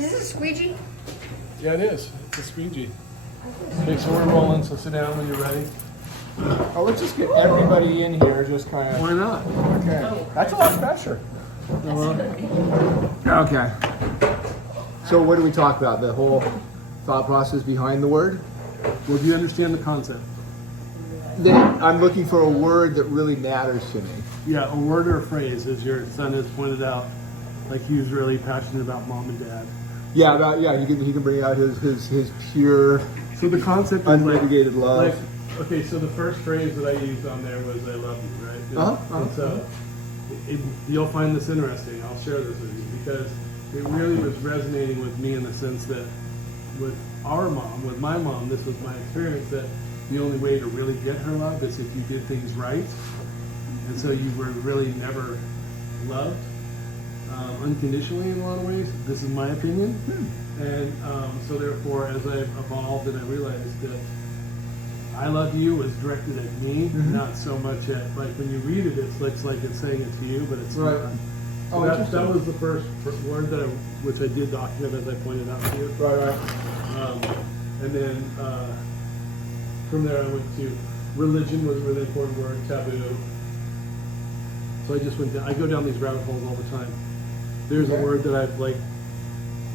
Is this a squeegee? Yeah, it is. It's a squeegee. Okay, so we're rolling, so sit down when you're ready. Oh, let's just get everybody in here, just kind of. Why not? Okay. That's a lot of pressure. Okay. So what do we talk about? The whole thought process behind the word? Well, do you understand the concept? Then I'm looking for a word that really matters to me. Yeah, a word or a phrase, as your son has pointed out. Like he was really passionate about mom and dad. Yeah, he can bring out his pure, So the concept is unmitigated love. Okay, so the first phrase that I used on there was "I love you," right? And so you'll find this interesting. I'll share this with you because it really was resonating with me in the sense that with my mom, this was my experience that the only way to really get her love is if you did things right, and so you were really never loved unconditionally in a lot of ways. This is my opinion, and so therefore, as I've evolved and I realized that I love you was directed at me, not so much at, like when you read it, it looks like it's saying it to you, but it's Right. not. So that was the first word which I did document as I pointed out to you. Right. And then from there I went to religion was a really important word, taboo. So I just went down, I go down these rabbit holes all the time. There's a word that I've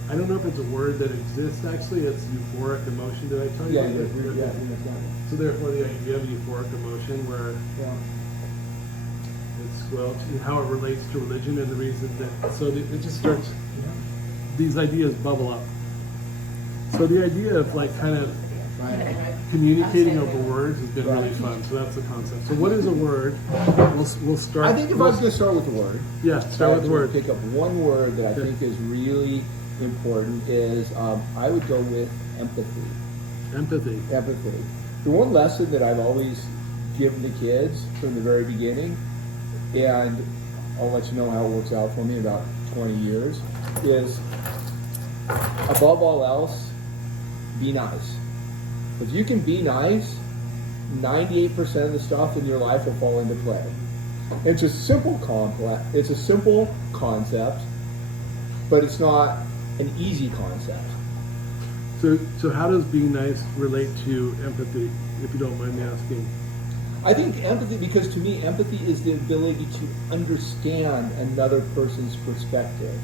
I don't know if it's a word that exists actually, it's euphoric emotion, did I tell you? Yeah. So therefore the idea of euphoric emotion where it's squelched and how it relates to religion and the reason that, so it just starts, these ideas bubble up. So the idea of kind of communicating over words has been really fun. So that's the concept. So what is a word? We'll start. I think if I was going to start with the word. Yeah, start with the word. Pick up one word that I think is really important is I would go with empathy. Empathy. The one lesson that I've always given to kids from the very beginning, and I'll let you know how it works out for me in about 20 years, is above all else, be nice. If you can be nice, 98% of the stuff in your life will fall into play. It's a simple concept, but it's not an easy concept. So how does being nice relate to empathy, if you don't mind me asking? I think empathy, because to me, empathy is the ability to understand another person's perspective.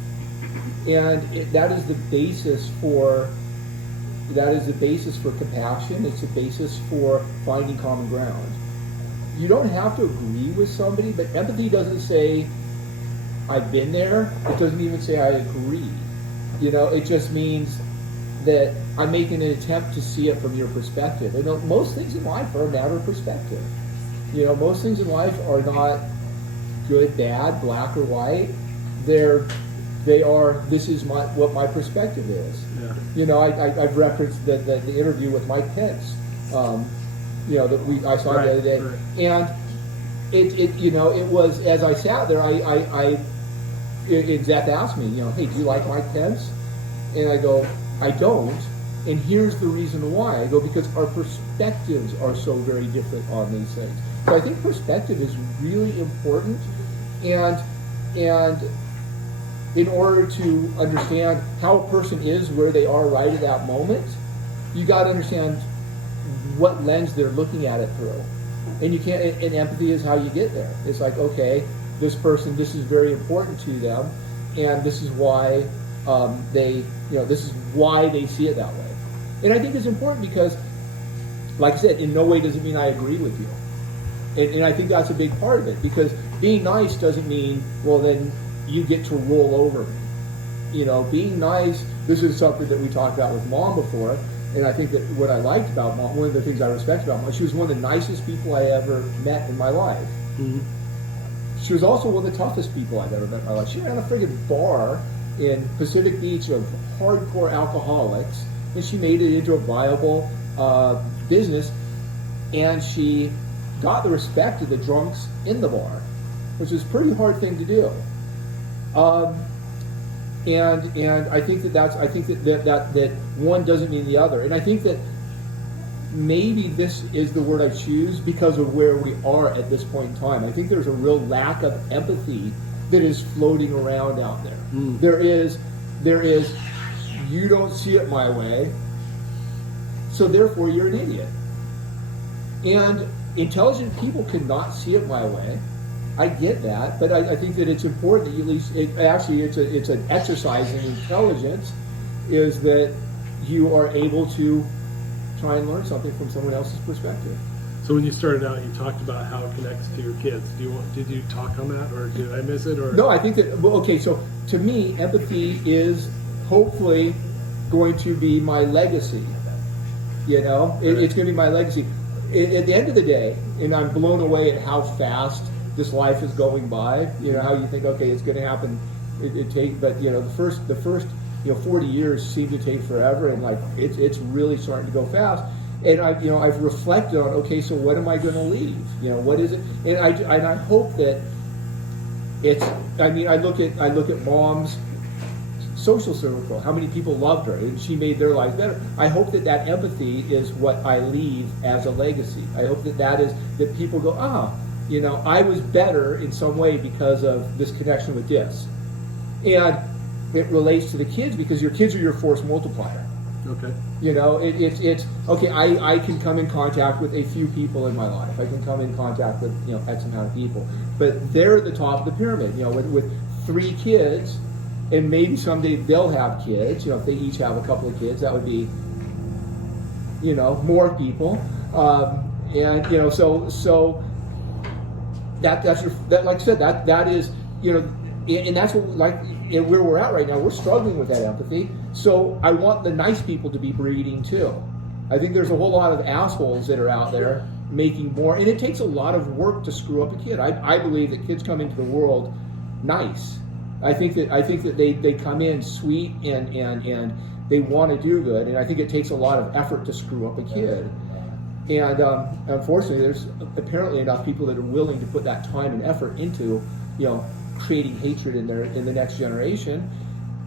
And that is the basis for compassion. It's the basis for finding common ground. You don't have to agree with somebody, but empathy doesn't say, I've been there. It doesn't even say I agree. It just means that I'm making an attempt to see it from your perspective. Most things in life are a matter of perspective. Most things in life are not good, bad, black or white. They are. This is what my perspective is. Yeah. I've referenced the interview with Mike Pence. That I saw the other day, and it was as I sat there, Zach asked me, hey, do you like Mike Pence? And I go, I don't. And here's the reason why. I go, because our perspectives are so very different on these things. So I think perspective is really important, and in order to understand how a person is where they are right at that moment, you got to understand what lens they're looking at it through. And you can't. And empathy is how you get there. It's like, okay, this person, this is very important to them, and this is why this is why they see it that way. And I think it's important because, like I said, in no way does it mean I agree with you. And I think that's a big part of it, because being nice doesn't mean, well, then you get to roll over me. Being nice, this is something that we talked about with Mom before, and I think that what I liked about Mom, one of the things I respect about Mom, she was one of the nicest people I ever met in my life. Mm-hmm. She was also one of the toughest people I've ever met in my life. She ran a friggin' bar in Pacific Beach of hardcore alcoholics, and she made it into a viable business, and she got the respect of the drunks in the bar, which is a pretty hard thing to do. And I think that one doesn't mean the other. And I think that maybe this is the word I choose because of where we are at this point in time. I think there's a real lack of empathy that is floating around out there. There is you don't see it my way, so therefore you're an idiot. And intelligent people cannot see it my way. I get that, but I think that it's important that you at least, it's an exercise in intelligence, is that you are able to try and learn something from someone else's perspective. So when you started out, you talked about how it connects to your kids. Did you talk on that, or did I miss it? Or no, I think that, well, okay, so to me, empathy is hopefully going to be my legacy. You know, it's going to be my legacy. At the end of the day, and I'm blown away at how fast this life is going by. You know, how you think, okay, it's going to happen. But you know, the first 40 years seem to take forever, and like it's really starting to go fast. And I've reflected on, okay, so what am I going to leave? You know, what is it? And I hope that it's. I mean, I look at Mom's social circle. How many people loved her, and she made their lives better. I hope that empathy is what I leave as a legacy. I hope that is that people go, you know, I was better in some way because of this connection with this, and it relates to the kids because your kids are your force multiplier. Okay. You know, it's okay. I can come in contact with a few people in my life. I can come in contact with X amount of people, but they're the top of the pyramid. You know, with 3 kids, and maybe someday they'll have kids. You know, if they each have a couple of kids, that would be more people. And you know, so that's like I said, that is and that's what where we're at right now. We're struggling with that empathy. So I want the nice people to be breeding too. I think there's a whole lot of assholes that are out there making more, and it takes a lot of work to screw up a kid. I believe that kids come into the world nice. I think that they come in sweet and they want to do good, and I think it takes a lot of effort to screw up a kid. And unfortunately, there's apparently enough people that are willing to put that time and effort into creating hatred in the next generation.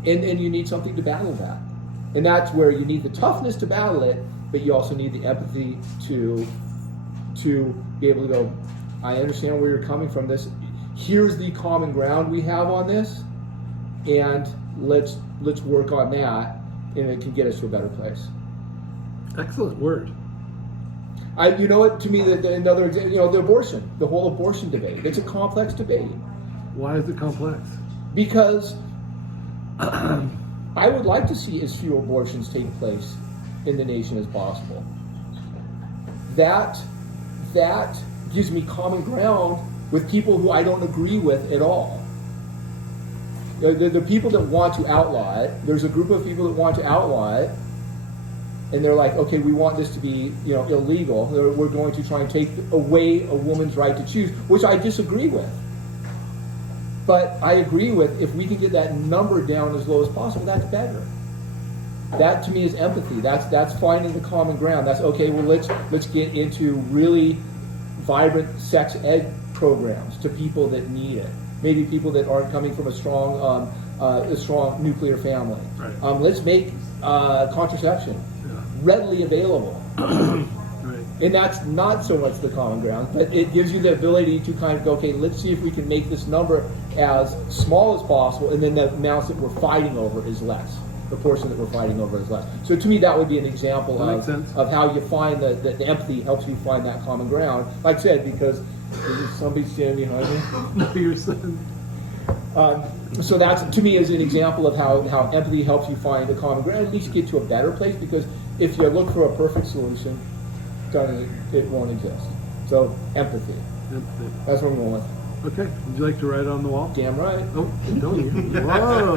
And you need something to battle that. And that's where you need the toughness to battle it, but you also need the empathy to be able to go, I understand where you're coming from this. Here's the common ground we have on this, and let's work on that, and it can get us to a better place. Excellent word. To me, another example, the whole abortion debate. It's a complex debate. Why is it complex? Because I would like to see as few abortions take place in the nation as possible. That gives me common ground with people who I don't agree with at all. The people that want to outlaw it, there's a group of people that want to outlaw it, and they're like, okay, we want this to be illegal. We're going to try and take away a woman's right to choose, which I disagree with. But I agree with, if we can get that number down as low as possible, that's better. That to me is empathy. That's finding the common ground. That's okay. Well, let's get into really vibrant sex ed programs to people that need it. Maybe people that aren't coming from a strong nuclear family. Right. Let's make contraception readily available. Right. And that's not so much the common ground, but it gives you the ability to kind of go, okay, let's see if we can make this number as small as possible, and then the amounts that we're fighting over is less. The portion that we're fighting over is less. So to me, that would be an example of how you find the empathy helps you find that common ground. Like I said, because there's somebody standing behind me. No, you're saying. So that's, to me, is an example of how empathy helps you find a common ground. At least get to a better place, because if you look for a perfect solution, it won't exist. So empathy. That's what I'm going with. Okay. Would you like to write it on the wall? Damn right. Oh, don't you? Whoa.